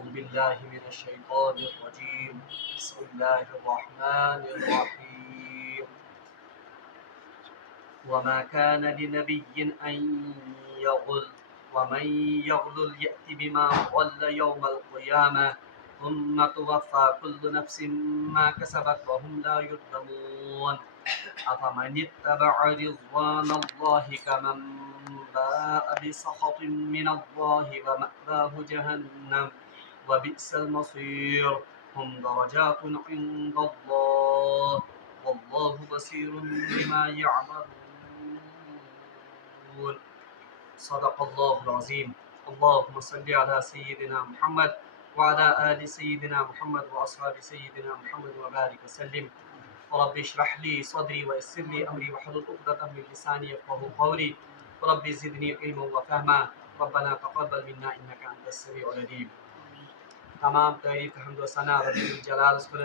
أعوذ بالله من الشيطان الرجيم بسم الله الرحمن الرحيم وما كان لنبي أن يغل ومن يغل يأت بما غل يوم القيامة ثم توفى كل نفس ما كسبت وهم لا يظلمون أفمن اتبع رضوان الله كمن باء بسخط من الله ومأواه جهنم وبئس المصير هم درجات عند الله والله بصير بما يعملون صدق الله العظيم اللهم صل على سيدنا محمد وعلى آل سيدنا محمد وأصحاب سيدنا محمد وبارك وسلم رب اشرح لي صدري ويسر لي أمري واحلل عقدة من لساني يفقهوا قولي رب زدني علما وفهما ربنا تقبل منا إنك أنت السميع العليم تمام تعریف حمد و ثنا رب الجلال اسکر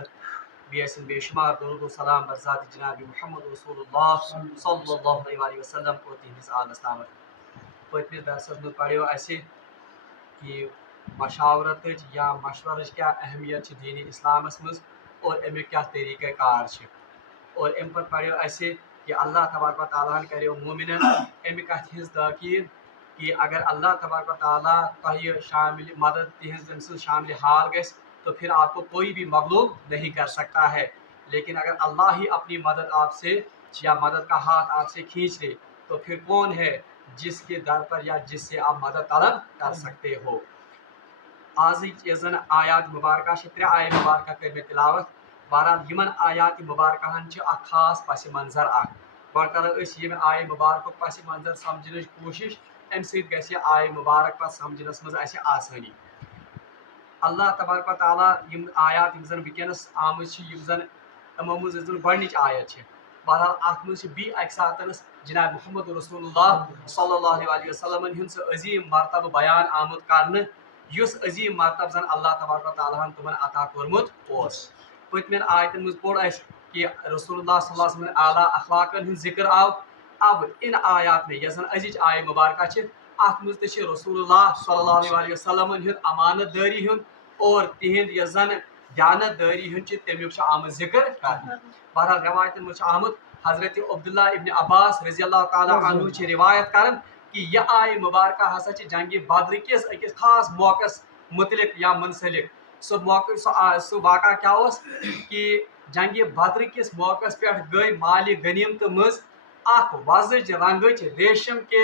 بیسن بے شمار درود و سلام بر ذات جناب محمد رسول اللہ صلی اللہ علیہ وسلم کو تہندس آلس تامت پتمس درسس من پڑھو اسہ کہ مشاورت یا مشورچ کیا اہمیت دین اسلامس مز اور امیک کیا طریقہ کار اور ام پتہ پڑھو اسہ کہ اللہ تبارک و تعالیٰ کرو مومنن امہ کتھ ہز تاکید کہ اگر اللہ تبارک و تعالیٰ تہ شامل مدد تہذ شامل حال گس تو پھر آپ کو کوئی بھی مغلوب نہیں کر سکتا ہے، لیکن اگر اللہ ہی اپنی مدد آپ سے یا مدد کا ہاتھ آپ سے کھینچ لے تو پھر کون ہے جس کے در پر یا جس سے آپ مدد طلب کر سکتے ہو۔ آج زن آیات مبارکہ ترے آیات مبارکہ کر میں تلاوت بہرحال یمن آیات مبارکہ خاص پس منظر گۄڈٕ کرو أسۍ ییٚمہِ آیہِ مبارکُک پس منظر سمجھنٕچ کوٗشش امہ سۭتۍ گژھِ آیہِ مبارک پتہٕ سمجھنس منٛز اسہِ آسٲنی۔ اللہ تبارک و تعالیٰ یم آیات یم زن ونکس آمٕژ چھِ یم زن یِمو منٛز یۄس زن گۄڈنِچ آیت چھِ بہرحال اتھ منٛز چھِ بیٚیہِ اکہِ ساتہٕ جناب محمد رسول اللہ صلی اللہ علیہ وسلم ہُنٛد سُہ عظیٖم مرتبہٕ بیان آمُت کرنہٕ یُس عظیٖم مرتبہٕ زن اللہ تبارک و تعالیٰ ہن تمن عطا کوٚرمُت اوس۔ پٔتمٮ۪ن آیتن منٛز پوٚر اسہِ کہ رسول اللہ صلی اللہ علیہ وسلم اعلیٰ اخلاقن ہُنٛد ذکر آو۔ اب ان آیات میں یۄس زن أزِچ آیہِ مبارکہ چھِ اتھ منٛز تہِ چھِ رسول اللہ صلی اللہ علیہ وسلم ہُنٛد امانت دٲری ہُنٛد اور تہند یۄس زن دیانت دٲری ہُنٛد چھِ تمیُک چھُ آمُت ذکر کرنہٕ۔ بہرحال روایتن منٛز چھُ آمُت حضرت عبداللہ ابن عباس رضی اللہ تعالیٰ عنہ چھِ روایت کران کہ یہ آیہِ مبارکہ ہسا چھِ جنگِ بدر کس أکِس خاص موقعس متعلق یا منسلک۔ سُہ موقع سُہ واقعہ کیا اوس کہ جنگِ بدر کس موقعس پٮ۪ٹھ گٔے مالِ غنیمتہٕ منٛز اکھ وزٕج رنگٕچ ریشم کے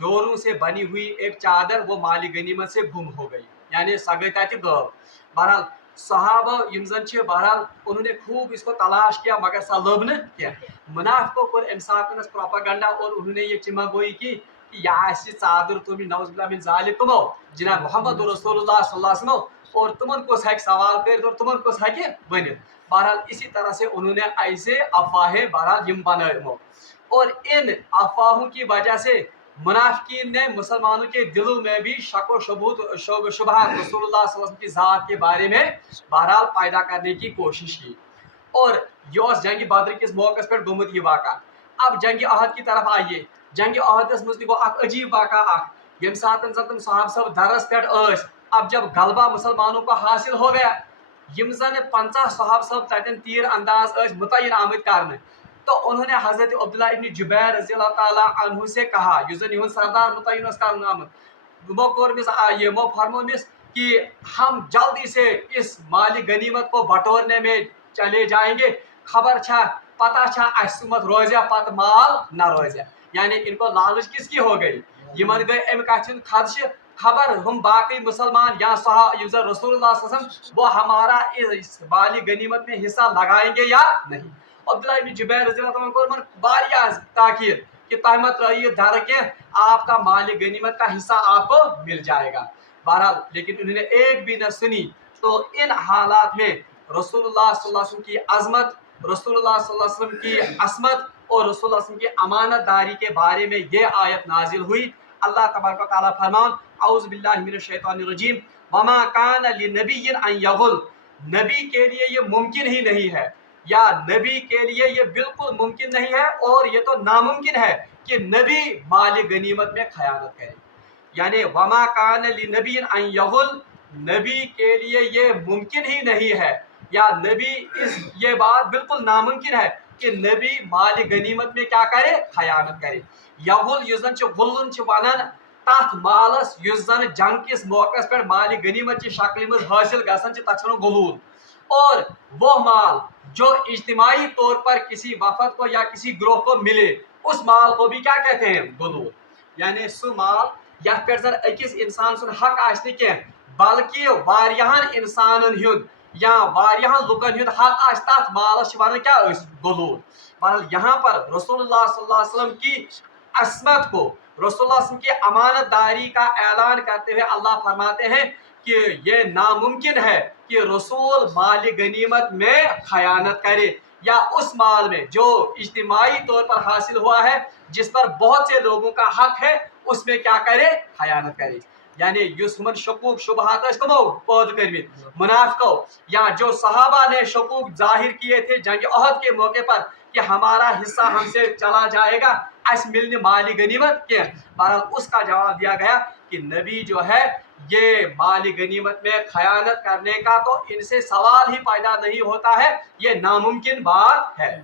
ڈوروں سے بنی ہوئی ایک چادر وہ مال غنیمت سے گم ہو گئی، یعنی سۄ گٔے تتہِ غٲب۔ بہرحال صحابہ یم زن چھِ بہرحال انہوں نے خوب اس کو تلاش کیا مگر سۄ لٔب نہٕ کینٛہہ۔ منافقو کوٚر امہِ ساتہٕ پروپیگنڈا اور انہوں نے یہ چما گوئی کی کہ یہ آسہِ ژادر تُلمٕژ نعوذ باللہ من ذالک کٕمو جناب محمد رسول اللہ صلی اللہ علیہ وسلم اور تمن کُس ہیٚکہِ سوال کٔرِتھ اور تمن کُس ہیٚکہِ ؤنِتھ۔ بہرحال اسی طرح سے انہوں نے ایسے افواہیں بہرحال یم بنٲیمو اور ان افواہوں کی وجہ سے منافقین نے مسلمانوں کے دلوں میں بھی شک و شبہات رسول اللہ صلی اللہ علیہ وسلم کی ذات کے بارے میں بہرحال پیدا کرنے کی کوشش کی اور یہ جنگ بدر کس موقع پر گومت یہ واقعہ۔ اب جنگ احد کی طرف آئیے۔ جنگ احدس مز گو اخ عجیب واقعہ یم سات زن تم صحابہ صاحب درس پہ اب جب غلبہ مسلمانوں کو حاصل ہو گیا یم زن 50 صحابہ صاحب تتن تیر انداز متعین آمد کرنے تو انہوں نے حضرت عبداللہ ابن جبیر رضی اللہ تعالیٰ عنہ سے کہا یُس زن یہن سردار متعین کرنے آمد وہ فرمومس کہ ہم جلدی سے اس مال غنیمت کو بٹورنے میں چلے جائیں گے، خبر چھا پتہ چھا اسمت روزیا پت مال نہ روزیا، یعنی ان کو لالچ کس کی ہو گئی، یمن گئی ام کتھ خدش خبر ہم باقی مسلمان یا رسول اللہ صلی اللہ علیہ وسلم وہ ہمارا اس مال غنیمت میں حصہ لگائیں گے یا نہیں۔ عبداللہ ابن جبیر رضی اللہ عنہ کو واریاہ تاکید کہ تہ مت رہیے ڈر کے آپ کا مال غنیمت کا حصہ آپ کو مل جائے گا۔ بہرحال لیکن انہوں نے ایک بھی نہ سنی۔ تو ان حالات میں رسول اللہ صلی اللہ علیہ وسلم کی عظمت، رسول اللہ صلی اللہ علیہ وسلم کی عصمت اور رسول اللہ صلی اللہ علیہ وسلم کی امانت داری کے بارے میں یہ آیت نازل ہوئی۔ اللہ تبارک و تعالیٰ فرمان اعوذ باللہ من الشیطان الرجیم وما کان لنبی ان یغل، نبی کے لیے یہ ممکن ہی نہیں ہے یا نبی کے لیے یہ بالکل ممکن نہیں ہے اور یہ تو ناممکن ہے کہ نبی مال غنیمت میں خیانت کرے، یعنی وما کان لنبی ان یغل نبی کے لیے یہ ممکن ہی نہیں ہے یا نبی یہ بات بالکل ناممکن ہے کہ نبی مال غنیمت میں کیا کرے خیانت کرے یغل یس زن غلن ونان تات مالس یس زن جنگ کس موقع پہ مال غنیمت کی شکل میں حاصل گژھان تک غلول اور وہ مال جو اجتماعی طور پر کسی وفد کو یا کسی گروہ کو ملے اس مال کو بھی کیا کہتے ہیں غلول یعنی سو مال یت پہ زن اکس انسان سن حق آسہ کی بلکہ واریاہن انسانن ہند یا واریاہن لکن ہند حق آس تات مالس ونان کیا غلول بہرحال یہاں پر رسول اللہ صلی اللہ علیہ وسلم کی عصمت کو رسول اللہ صلی اللہ علیہ وسلم کی امانت داری کا اعلان کرتے ہوئے اللہ فرماتے ہیں کہ یہ ناممکن ہے کہ رسول مال غنیمت میں خیانت کرے یا اس مال میں جو اجتماعی طور پر حاصل ہوا ہے جس پر بہت سے لوگوں کا حق ہے اس میں کیا کرے خیانت کرے یعنی یس ہمن شکوک شبہات کمو پود کرمت منافقوں یا جو صحابہ نے شکوک ظاہر کیے تھے جنگ عہد کے موقع پر کہ ہمارا حصہ ہم سے چلا جائے گا اس ملنے مالی غنیمت کیا بہرحال اس کا جواب دیا گیا کہ نبی جو ہے یہ مالی غنیمت میں خیانت کرنے کا تو ان سے سوال ہی پیدا نہیں ہوتا ہے یہ ناممکن بات ہے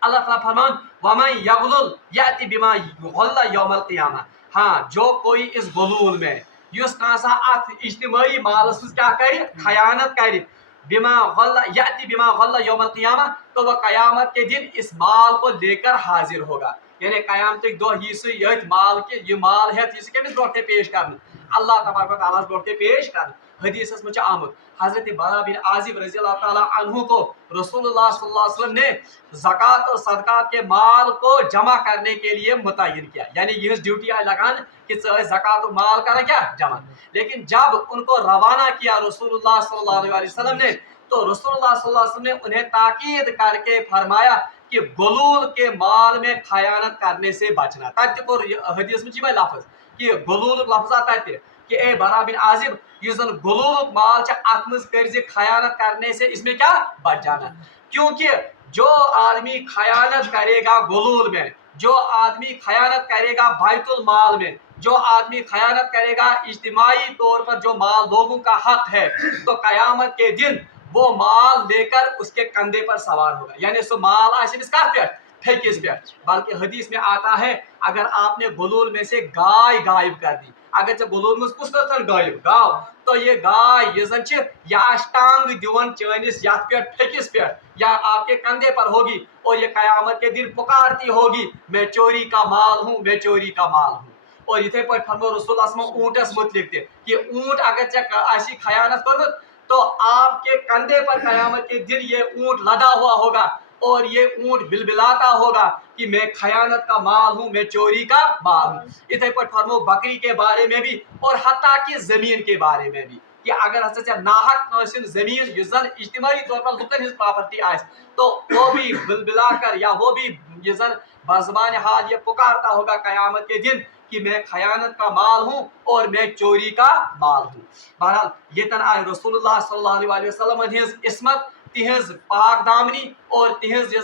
اللہ تعالیٰ فرمان وَمَن يَغْلُلْ يَأْتِ بِمَا غَلَّ يَوْمَ الْقِيَامَةِ ہاں جو کوئی اس غلول میں یس کانسا ات اجتماعی مالس کیا کری خیانت کری بما غل یاتی بما غل یوم القیامہ تو وہ قیامت کے دن اس مال کو لے کر حاضر ہوگا یعنی قیامت دہ یہ مال کے یہ مال ہے یہ کمس برو پیش کرنا اللہ تبارک و تعالیٰ برو پیش کرنا حدیث میں آمد حضرت برا بن عازب رضی اللہ تعالیٰ عنہ کو رسول اللہ صلی اللہ علیہ وسلم نے زکوٰۃ اور صدقات کے مال کو جمع کرنے کے لیے متعین کیا یعنی یہ ڈیوٹی آئی لگان کہ زکوٰۃ و مال کرنا کیا جمع لیکن جب ان کو روانہ کیا رسول اللہ صلی اللہ علیہ وسلم نے تو رسول اللہ صلی اللہ علیہ وسلم نے انہیں تاکید کر کے فرمایا کہ غلول کے مال میں خیانت کرنے سے بچنا تک حدیث میں لفظ کہ غلول لفظ آتا ہے کہ اے برا بن عازب یہ زن غلول مال اتمز کرز خیانت کرنے سے اس میں کیا بچ جانا کیونکہ جو آدمی خیانت کرے گا غلول میں جو آدمی خیانت کرے گا بیت المال میں جو آدمی خیانت کرے گا اجتماعی طور پر جو مال لوگوں کا حق ہے تو قیامت کے دن وہ مال لے کر اس کے کندھے پر سوار ہوگا یعنی سو مال آس کت پہ ٹھیکس پہ بلکہ حدیث میں آتا ہے اگر آپ نے غلول میں سے گائے غائب کر دی اگر ژے غلول مز کس غائب گاو تو یہ گائے یہ زن یا ٹانگ دیون چانس یت پہ ٹھیکس پہ یا آپ کے کندھے پر ہوگی اور یہ قیامت کے دن پکارتی ہوگی میں چوری کا مال ہوں میں چوری کا مال ہوں اور اتھے پہ فرمو رسول اللہ اونٹس متعلق تھے کہ اونٹ اگر ژے خیانت کرمت تو آپ کے کندھے پر قیامت کے دن یہ اونٹ لدا ہوا ہوگا اور یہ اونٹ بلبلاتا ہوگا کہ میں خیانت کا مال ہوں میں چوری کا مال ہوں اتھے پہ فرمو بکری کے بارے میں بھی اور حتیٰ کہ زمین کے بارے میں بھی کہ اگر ہسا ناحق کانسن زمین یس زن اجتماعی طور پر لکن ہز پراپرٹی آس تو وہ بھی بلبلا کر یا وہ بھی یہ زن بزبان حال یہ پکارتا ہوگا قیامت کے دن کہ میں خیانت کا مال ہوں اور میں چوری کا مال ہوں بہرحال یہ تن آئے رسول اللہ صلی اللہ علیہ وسلم ہز عصمت تہذ پاک دامنی اور تہذ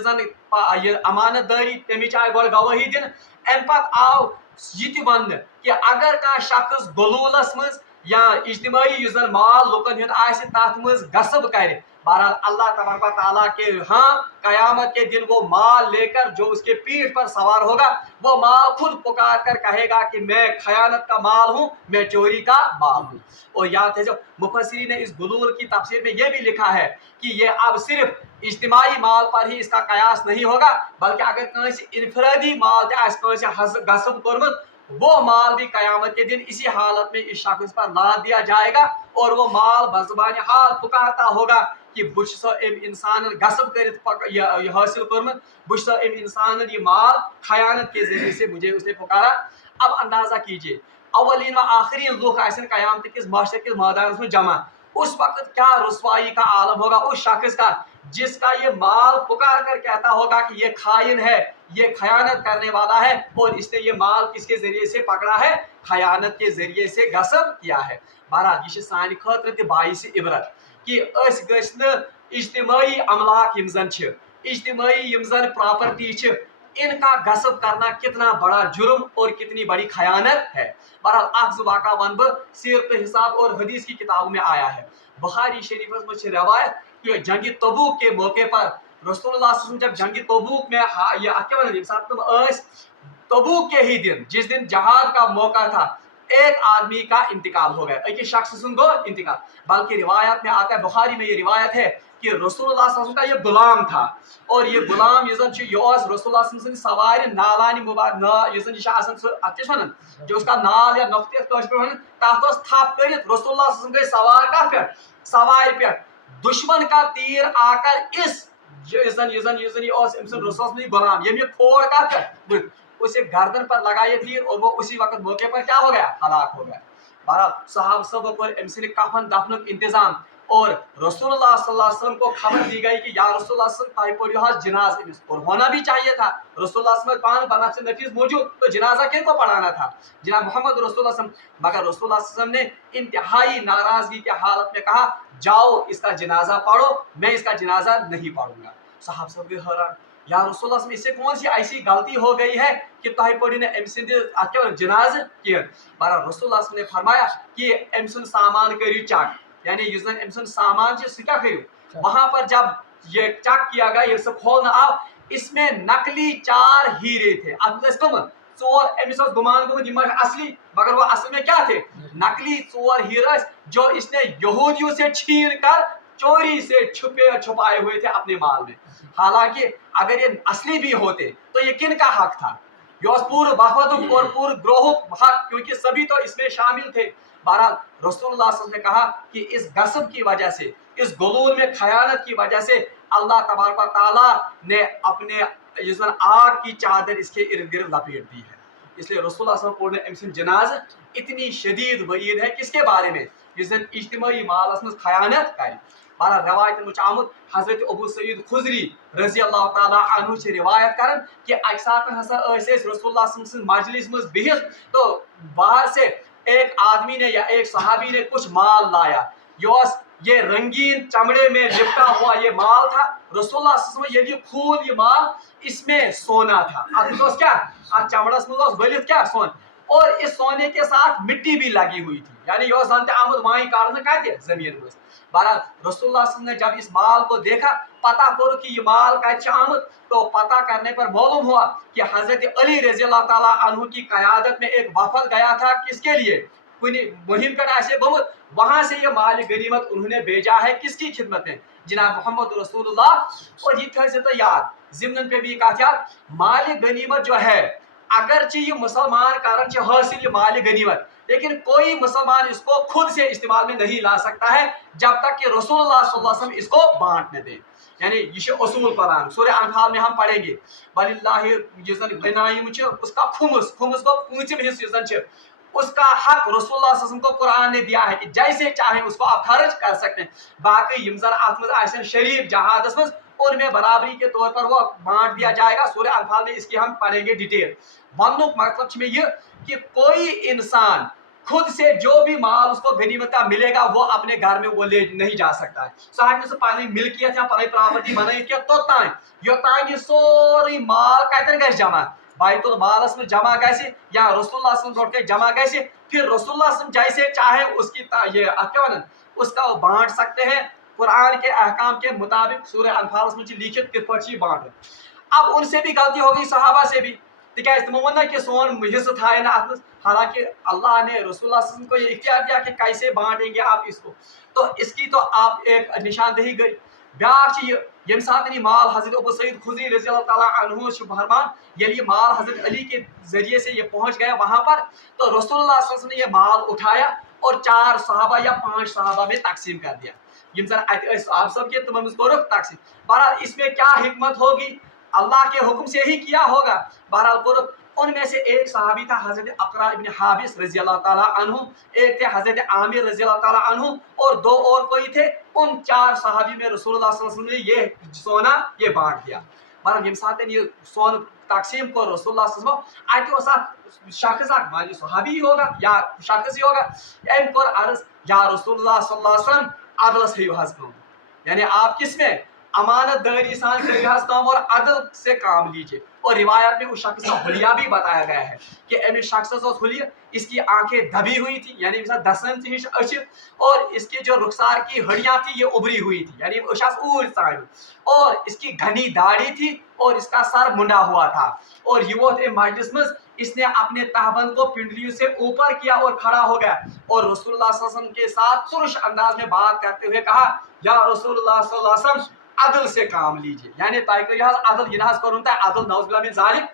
یہ امانت داری تمچ آئے گوڑ گواہی دن ام پت آو یہ ون کہ اگر کان شخص غلولس مز یا اجتماعی یس زن مال لکن ہند آسہ تات مز غصب کرے بہرحال اللہ تبارک و تعالیٰ کے ہاں قیامت کے دن وہ مال لے کر جو اس کے پیٹھ پر سوار ہوگا وہ مال خود پکار کر کہے گا کہ میں خیانت کا مال ہوں میں چوری کا مال ہوں اور یاد ہے جو مفسرین نے اس غلول کی تفسیر میں یہ بھی لکھا ہے کہ یہ اب صرف اجتماعی مال پر ہی اس کا قیاس نہیں ہوگا بلکہ اگر کسی انفرادی مال غصب کورمت وہ مال بھی قیامت کے دن اسی حالت میں اس شخص پر لاد دیا جائے گا اور وہ مال بزبان حال پکارتا ہوگا کہ بس ام انسان غصب کرت حاصل کورمت بس ام انسان یہ مال خیانت کے ذریعے سے مجھے اس نے پکارا اب اندازہ کیجئے اولین و آخرین لوگ آسن قیامت کس معاشرے کے میدان میں جمع اس وقت کیا رسوائی کا عالم ہوگا اس شخص کا جس کا یہ مال پکار کر کہتا ہوگا کہ یہ خائن ہے یہ خیانت کرنے والا ہے اور اس نے یہ مال کس کے ذریعے سے پکڑا ہے خیانت کے ذریعے سے غصب کیا ہے بہرحال یہ سانہ خاطر تہ باعث عبرت کہ اس گژھِ نہٕ اجتماعی املاک یم زن اجتماعی یم زن پراپرٹی इनका गसब करना कितना बड़ा जुर्म और कितनी बड़ी खयानत है। बहरहाल अख ज़ वाक़ा वन बह, सीरत हिसाब और हदीस की किताबों में आया है। बुखारी शरीफ में रवायत कि जंग तबूक के मौके पर रसूलुल्लाह सल्लल्लाहु अलैहि वसल्लम जब जंग तबूक में तबूक के ही दिन, जिस दिन जहाद का मौका था, एक आदमी का इंतकाल हो गया, एक शख्स को इंतकाल। बल्कि रिवायत में आता है, बुखारी में ये रिवायत है कि रसूलुल्लाह सल्लल्लाहु अलैहि वसल्लम का ये गुलाम था, और ये गुलाम रसूलुल्लाह सल्लल्लाहु अलैहि वसल्लम सवार नालानी मुबारक जो उसका नाल या नख्ते तथ थप कर रसूलुल्लाह सल्लल्लाहु अलैहि वसल्लम गए सवार कथ पे, सवार पे दुश्मन का तीर आकर इस गुलाम ये फोड़ कर उसे गर्दन पर लगा ये तीर, और वो उसी वक्त मौके पर क्या हो गया, हलाक हो गया। बहरहाल सहाब सब पर कफन दफन इंतजाम, और रसूलुल्लाह सल्लल्लाहु अलैहि वसल्लम को खबर दी गई कि या रसूलुल्लाह सल्लल्लाहु अलैहि वसल्लम जिनाज इमिस, और होना भी चाहिए था। रसूलुल्लाह सल्लल्लाहु अलैहि वसल्लम बनफ्स नफीस मौजूद, तो जनाजा किन को पढ़ाना था, जनाब मोहम्मद रसूलुल्लाह सल्लल्लाहु अलैहि वसल्लम। मगर रसूलुल्लाह सल्लल्लाहु अलैहि वसल्लम ने इंतहाई नाराजगी की हालत में कहा, जाओ इसका जनाजा पढ़ो, मैं इसका जनाजा नहीं पढ़ूंगा। साहब सब भी हैरान, या रसूलुल्लाह सल्लल्लाहु अलैहि वसल्लम इससे कौन सी ऐसी गलती हो गई है कि ताहि पड़ी ने जनाज किया। बहरहाल रसूलुल्लाह सल्लल्लाहु अलैहि वसल्लम ने फरमाया कि एमसन सामान करियो चेक, यानी युस एमसन सामान से क्या करियो। वहां पर जब ये चेक किया गया, ये सब खोलना आओ, इसमें नकली 4 हीरे थे। गुमान असली, मगर वो असल में क्या थे, नकली 4 हीरे जो इसने यहूदियों से छीन कर चोरी से छुपाए हुए थे अपने माल में। हालांकि अगर ये असली भी होते तो ये किन का हक था, ये पूर्व वफद और पूर्व ग्रोह हक, क्योंकि सभी तो इसमें शामिल थे। बहरहाल रसूलुल्लाह सल्लल्लाहु अलैहि वसल्लम ने कहा कि इस गसब की वजह से, इस गुलूल में खयानत की वजह से अल्लाह तबारक व तआला ने अपने आग की चादर इसके इर्द गिर्द लपेट दी है। इसलिए रसूलुल्लाह सल्लल्लाहु अलैहि वसल्लम जनाज इतनी शदीद वईद है किसके बारे में, जिस दिन इज्तिमाई मालस में खयानत करे। बहरहाल रवायत में आमुद हजरत अबू सईद खुदरी रजी अल्लाह ताला अन्हु से रिवायत करन कि अक सात हसा रसूलुल्लाह सल्लल्लाहु अलैहि वसल्लम मजलिस में बिहित, तो बाहर से एक आदमी ने या एक सहाबी ने कुछ माल लाया, ये रंगीन चमड़े में लिपटा हुआ ये माल था। रसूलुल्लाह सल्लल्लाहु अलैहि वसल्लम ये खून ये माल, इसमें सोना था, क्या चमड़स में बलित क्या सोन, और इस सोने के साथ मिट्टी भी लगी हुई थी, यानी यो जानते आमद वाई कारण का थे जमीन में। बहरहाल रसूलुल्लाह सल्लल्लाहु अलैहि वसल्लम ने जब इस माल को देखा, पता करो कि ये माल का आमद, तो पता करने पर मालूम हुआ कि हजरत अली रज़ी अल्लाह ताला अन्हु की क़यादत में एक वफद गया था, किसके लिए, कुनी मुहिम का ऐसे बहुत, वहां से ये माल गनीमत उन्होंने भेजा है किसकी खिदमत में, जनाब मोहम्मद रसूलुल्लाह। और ये थे तो याद जिम्नन पे भी कहा, माल गनीमत जो है अगरचे ये मुसलमान कारण हासिल ये माल गनीमत, लेकिन कोई मुसलमान इसको खुद से इस्तेमाल में नहीं ला सकता है जब तक कि रसूलुल्लाह सल्लल्लाहु अलैहि वसल्लम इसको बांट न दे। यानी ये असूल कुरान सूरह अनफाल में हम पढ़ेंगे, वलिल्लाहि गनाइम उसका खुमुस को 5वां हिस्सा उसका हक रसूलुल्लाह सल्लल्लाहु अलैहि वसल्लम को कुरान ने दिया है कि जैसे चाहे उसको आप खर्च कर सकते हैं। बाकी यमजन आत्म शरीफ जहादस में उनमें बराबरी के तौर पर वो बांट दिया जाएगा। सूरह अनफाल में इसकी हम पढ़ेंगे डिटेल। वनुक मतलब में ये कि कोई इंसान खुद से जो भी माल उसको गनीमत मिलेगा वो अपने घर में वो ले नहीं जा सकता है। साहब से पानी मिल्कियत या पानी प्रॉपर्टी बनाई क्या तो ताई ये सोरी माल कतन गए जमा बैतुल मालस में जमा कैसे, या रसूलुल्लाह सल्लल्लाहु अलैहि वसल्लम जमा कैसे, फिर रसूलुल्लाह सल्लल्लाहु अलैहि वसल्लम जैसे चाहे उसकी ये क्या उसका बांट सकते हैं कुरान के अहकाम के मुताबिक। सूरह अनफाल में लिखित कित पर बांट। अब उनसे भी गलती हो गई, सहाबा से भी, तिकाज तमो वन कि सोन हिस्सा था ना अत। हालांकि अल्लाह ने रसूलुल्लाह सल्लल्लाहु अलैहि वसल्लम को ये इख्तियार दिया कि कैसे बांटेंगे आप इसको, तो इसकी तो आप एक निशानदेही गई। ब्याक यम सात माल हजरत अबू सईद खुदरी रज़ी अल्लाह ताला अन्हु फरमान, ये माल हजरत अली के जरिए से ये पहुंच गया वहां पर, तो रसूलुल्लाह सल्लल्लाहु अलैहि वसल्लम ने ये माल उठाया और 4 सहाबा या 5 सहाबा में तकसीम कर दिया। आप सबके तुम तकसीम। बहरहाल इसमें क्या हिकमत होगी, अल्लाह के हुक्म से ही किया होगा। बहरहाल उनमें से एक सहाबी था हजरत अकरा इब्न हाबिस रज़ी अल्लाह ताला अन्हु, एक थे हजरत आमिर रज़ी अल्लाह ताला अन्हु, और 2 और कोई थे। उन 4 सहाबी में रसूलुल्लाह सल्लल्लाहु अलैहि वसल्लम ने ये सोना ये बांट दिया। बहरहाल यम साथ ये सोन तकसीम को रसूलुल्लाह सल्लल्लाहु अलैहि वसल्लम शख्स मान सहाबी ही होगा या शख्स ही होगा, अर्ज या रसूलुल्लाह सल्लल्लाहु अलैहि वसल्लम अदलस है हज, यानी आप किस में अमानत दारी सान करिए काम और अदल से काम लीजिए। और रिवायत में उस शख्स का हुलिया भी बताया गया है कि अमिस शख्स हुलिया, इसकी आंखें दबी हुई थी यानी दसन थी अचित, और इसकी जो रुखसार की हड्डियां थी ये उभरी हुई थी यानी ऊर साइड, और इसकी घनी दाढ़ी थी और इसका सर मुंडा हुआ था। और युवत मजलिस में इसने अपने तहबंद को पिंडलियों से ऊपर किया और खड़ा हो गया और रसूलुल्लाह सल्लल्लाहु अलैहि वसल्लम के साथ तुरश अंदाज में बात करते हुए कहा, या रसूलुल्लाह सल्लल्लाहु अलैहि वसल्लम अदल से काम लीजिए, यानी ताकि यह अदल यह करुन अदल नौजुबिल्लाह मिन ज़ालिक।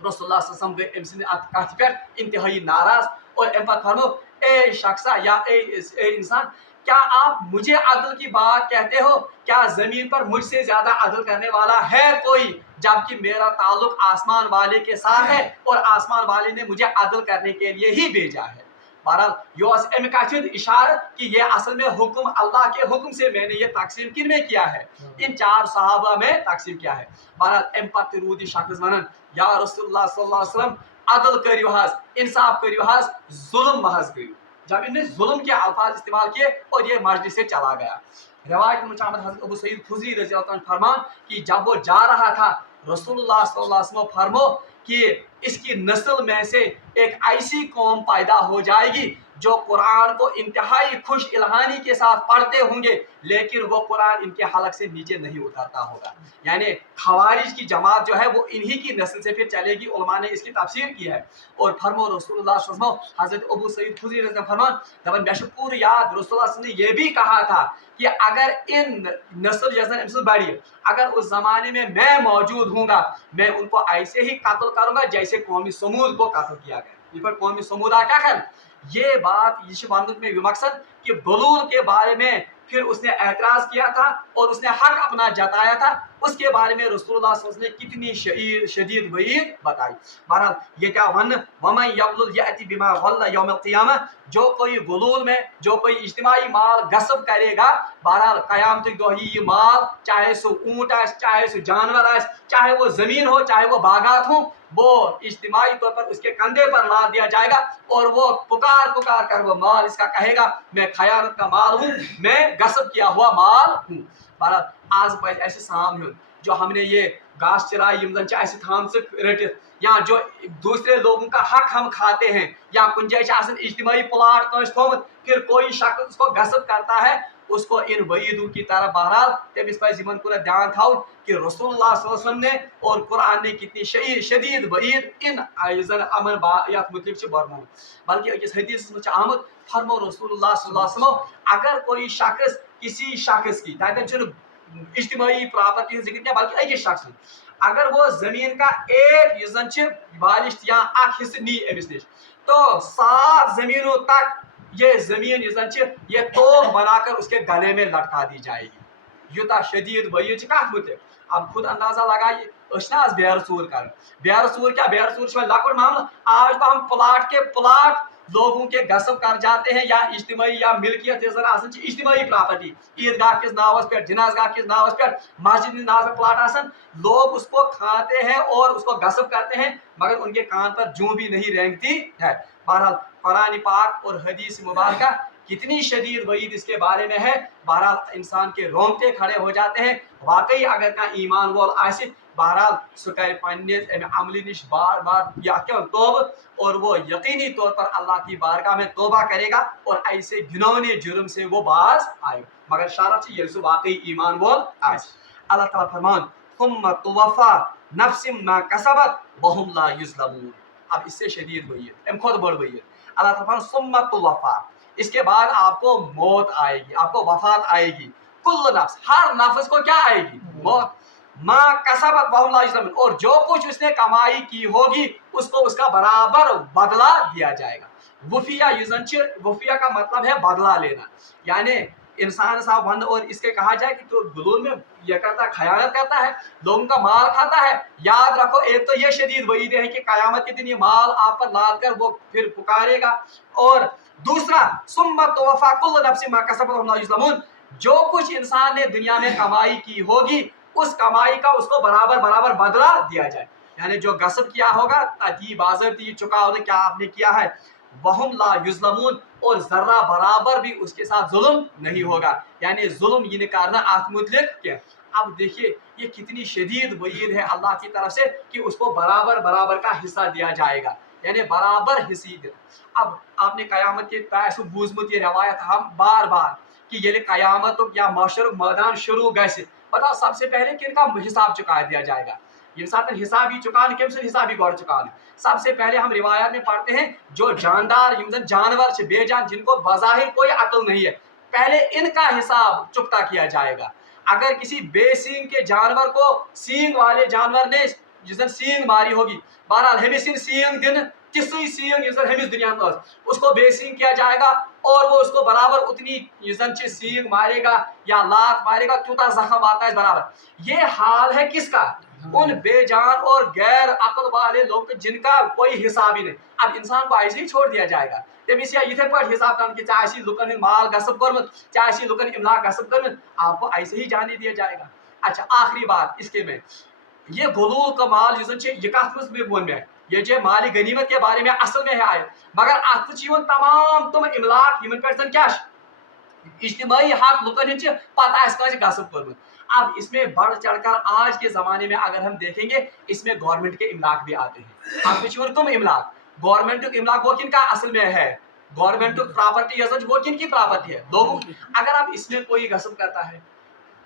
रसूलुल्लाह सल्लल्लाहु अलैहि वसल्लम गए अमि अत कथ पे इंतहाई नाराज और अम पे फरमो, ए शख्सा या ए इंसान, क्या आप मुझे अदल की बात कहते हो? क्या जमीन पर मुझसे ज्यादा अदल करने वाला है कोई? जबकि मेरा ताल्लुक आसमान वाले के साथ है और आसमान वाले ने मुझे अदल करने के लिए ही भेजा है। बहरहाल यो अमिक इशारा कि ये असल में हुक्म अल्लाह के हुक्म से मैंने ये तकसीम किन में किया है, इन 4 सहाबा में तकसीम किया है। बहरहाल अम पे रूद शख्स वन, या रसूलुल्लाह सल्लल्लाहु अलैहि वसल्लम अदल करियो हज, इंसाफ करियो हज, जुल्म महज करियो। जब इनने जुल्म के अल्फाज इस्तेमाल किए और ये मस्जिद से चला गया। रवायत में हज़रत अबू सईद खुदरी रज़ी अल्लाह अन्हु फरमान कि जब वो जा रहा था रसूलुल्लाह सल्लल्लाहु अलैहि वसल्लम फरमो कि इसकी नस्ल में से एक ऐसी कौम पैदा हो जाएगी जो कुरान को इंतहाई खुश इल्हानी के साथ पढ़ते होंगे, लेकिन वो कुरान इनके हलक से नीचे नहीं उतरता होगा। यानी खवारिज की जमात जो है वो इन्हीं की नस्ल से फिर चलेगी। उलमा ने इसकी तफसीर की है। और फरमो रसूलुल्लाह सल्लल्लाहु अलैहि वसल्लम हज़रत अबू सईद खुदरी रज़ी अल्लाह फरमान दबन मे पूर याद रसूलुल्लाह ने ये भी कहा था कि अगर इन नस्ल जैसा बढ़ी, अगर उस जमाने में मैं मौजूद हूँगा, मैं उनको ऐसे ही कत्ल करूँगा जैसे कौमी समूद को कत्ल किया गया। इस पर कौमी समूदा क्या कर ये बात में मकसद कि बलूल के बारे में फिर उसने एतराज किया था और उसने हक अपना जताया था, उसके बारे में रसूलुल्लाह सल्लल्लाहु अलैहि वसल्लम ने कितनी शदीद वईद बताई। बहरहाल ये क्या वन वमन यगलुल याति बिमा गल्ला यौम क़ियामा, जो कोई गुलूल में जो कोई इज्तिमाई माल गस्ब करेगा, बहरहाल क़यामत दो ये माल चाहे सो ऊँट आए, चाहे सो जानवर आए, चाहे वो ज़मीन हो, चाहे वो बागात हो, वो इज्तिमाई तौर पर उसके कंधे पर लाद दिया जाएगा और वो पुकार पुकार कर वो माल इसका कहेगा मैं खयानत का माल हूँ, मैं गस्ब किया हुआ माल हूँ। बहरहाल आज पर ऐसे सामने जो हमने ये घास चराई थाम से रटित, या जो दूसरे लोगों का हक हम खाते हैं, या कुछ इज्तिमाई प्लाट थोमुत, फिर कोई शख्स उसको गस्ब करता है, उसको इन वईदों की तरह बहरहाल तमिस पज़ यमन कुन ध्यान थाउन कि रसूलुल्लाह सल्लल्लाहु अलैहि वसल्लम ने और कुरान ने कितनी शदीद वईद इन अमन यथ मुतलिक बरमोत। बल्कि अकिस हदीस में आमद फरमो रसूलुल्लाह सल्लल्लाहु अलैहि वसल्लम, अगर कोई शख्स किसी शख्स की तन इज्तिमाई प्रॉपर्टी हूँ जिक्र किया, बल्कि अकिस शख्स अगर वो जमीन का एक बालिश या अख हिस्सा नी अमिस निश, तो 7 जमीनों तक ये जमीन ये तोग बनाकर उसके गले में लटका दी जाएगी। युता शदीद वईद कत मुतलिक अब खुद अंदाजा लगाइए। आज बेर चूर कर, बेर चूर क्या, बेर चूर लकुट मामला। आज तो हम प्लाट के प्लाट लोगों के गस्ब कर जाते हैं, या इज्तिमाई या मिल्कियत इज्तिमाई प्रॉपर्टी ईदगाह किस नावस पे, जनाजगाह किस नावस पे, मस्जिद नाव पे प्लाट आसन, लोग उसको खाते हैं और उसको गस्ब करते हैं, मगर उनके कान पर जूं भी नहीं रेंगती है। बहरहाल कुरान पाक और हदीस मुबारका कितनी शदीद वईद इसके बारे में है। बहरहाल इंसान के रोंगटे खड़े हो जाते हैं। वाकई अगर का ईमान वोल आसिफ, बहरहाल सह कर अमली निश बार बार या क्या तौब, और वो यकीनी तौर पर अल्लाह की बारगाह में तौबा करेगा और ऐसे घिनौने जुर्म से वो बाज आए। मगर शरत ये वाकई ईमान वोल आसिफ। अल्लाह ताला फरमान सुम्मा तुवफ़ा नफ्सिम मा कसबत वहुम ला युज़लमून। अब इससे शदीद वईद खुद बढ़ वईद। अल्लाह ताला फरमान सुम्मा तुवफ़ा, इसके बाद आपको मौत आएगी, आपको वफात आएगी। कुल्लु नफ्स, हर नफ्स को क्या आएगी? मौत। माँ कसबत वहुम ला युज़लमून, और जो कुछ उसने कमाई की होगी उसको उसका बराबर बदला दिया जाएगा। वुफिया वुफिया का मतलब है बदला लेना, यानी इंसान साहब वन और इसके कहा जाए कि तो गुलूल में यह करता है, खयानत करता है, लोगों का माल खाता है। याद रखो, एक तो ये शदीद वईद है कि कयामत के दिन ये माल आप पर लाद कर वो फिर पुकारेगा, और दूसरा सुम्मा तुवफ़ा कुल्लु नफ्सिन मा कसबत वहुम ला युज़लमून, जो कुछ इंसान ने दुनिया में कमाई की होगी उस कमाई का उसको बराबर बराबर बदला दिया जाए। यानी जो गस्ब किया होगा बाज़ाब्ती चुका होगा क्या आपने किया है, वहुम ला युज़लमून, और जर्रा बराबर भी उसके साथ जुल्म नहीं होगा। यानी जुल्म ये करना आत्मुतलिक के अब देखिए ये कितनी शदीद वईद है अल्लाह की तरफ से कि उसको बराबर बराबर का हिस्सा दिया जाएगा, यानी बराबर हिस्से देना। अब आपने कयामत के तासु बूझमुत ये रवायत हम बार बार कि ये कयामत या माशर मैदान शुरू गए बताओ सबसे पहले किनका हिसाब चुका दिया जाएगा। ये साथ हिसाब ही चुकान कम से हिसाब ही गौर चुकान। सबसे पहले हम रिवायत में पढ़ते हैं जो जानदार जानवर से बेजान जिनको बज़ाहिर कोई अक्ल नहीं है, पहले इनका हिसाब चुकता किया जाएगा। अगर किसी बेसींग के जानवर को सींग वाले जानवर ने जिस दिन सींग मारी होगी, बहरहाल हमें सींग दिन किसी सींग जिस दिन हमें दुनिया में उसको बेसींग किया जाएगा और वो उसको बराबर उतनी जिस सींग मारेगा या लात मारेगा क्यों जख्म आता है बराबर। ये हाल है किसका? उन बेजान और गैर अक्ल वाले लोग जिनका कोई हिसाब ही नहीं। अब इंसान को ऐसे ही छोड़ दिया जाएगा तमिस इथे पे हिसाब कर कि चाहे लुकन माल गसब कर्मुत चाहे लुकन इमलाक गसब कर्मुत, आपको ऐसे ही जाने दिया जाएगा। अच्छा आखिरी बात इसके में ये गुलूल का माल ये कथ में वो में ये जो माली गनीमत के बारे में असल में है आए, मगर अत तमाम तुम इमलाक इन पे क्या इज्तिमाई हक लुकन पता गसब कर्मुत। अब इसमें बढ़ चढ़कर आज के ज़माने में अगर हम देखेंगे इसमें गवर्नमेंट के इमलाक भी आते हैं। अब तुम इमलाक गवर्नमेंट इमलाक वो किन का असल में है, गवर्नमेंट प्रॉपर्टी वो किन की प्रॉपर्टी है लोगों। अगर अब इसमें कोई गसब करता है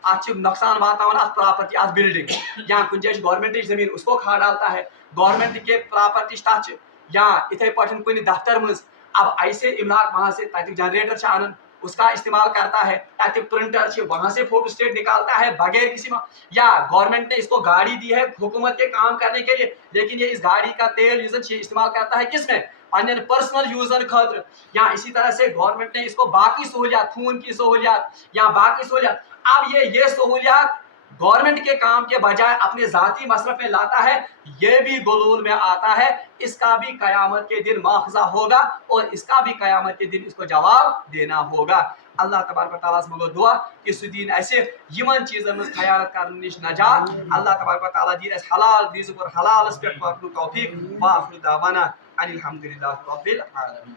अत नुकसान वातावन अत प्रॉपर्टी अत बिल्डिंग या कुछ जैसे गवर्नमेंट जमीन उसको खा डालता है गवर्नमेंट के प्रॉपर्टी तथ या इथे पठन कुछ दफ्तर मज। अब ऐसे इमलाक वहाँ से जनरेटर आनन उसका इस्तेमाल करता है, प्रिंटर वहां से फोटो स्टेट निकालता है बगैर किसी या गवर्नमेंट ने इसको गाड़ी दी है हुकूमत के काम करने के लिए, लेकिन ये इस गाड़ी का तेल इस्तेमाल करता है किसमें अन्य पर्सनल यूजर खातिर। या इसी तरह से गवर्नमेंट ने इसको बाकी सहूलियात खून की सहूलियात या बाकी सहूलियात, अब ये सहूलियात गवर्नमेंट के काम के बजाय अपने जाती मसरफ में लाता है, ये भी गुलूल में आता है। इसका भी कयामत के दिन मुआवजा होगा और इसका भी कयामत के दिन इसको जवाब देना होगा। अल्लाह तबारक व तआला से मगो दुआ कि सु दीन ऐसे यमन चीजन में खयानत करने निश नजात। अल्लाह तबारक व तआला दीन ऐसे हलाल रिज़्क़ और हलाल इस पे तौफीक व आखिर दावाना अनिल हम्दुलिल्लाहि रब्बिल आलमीन।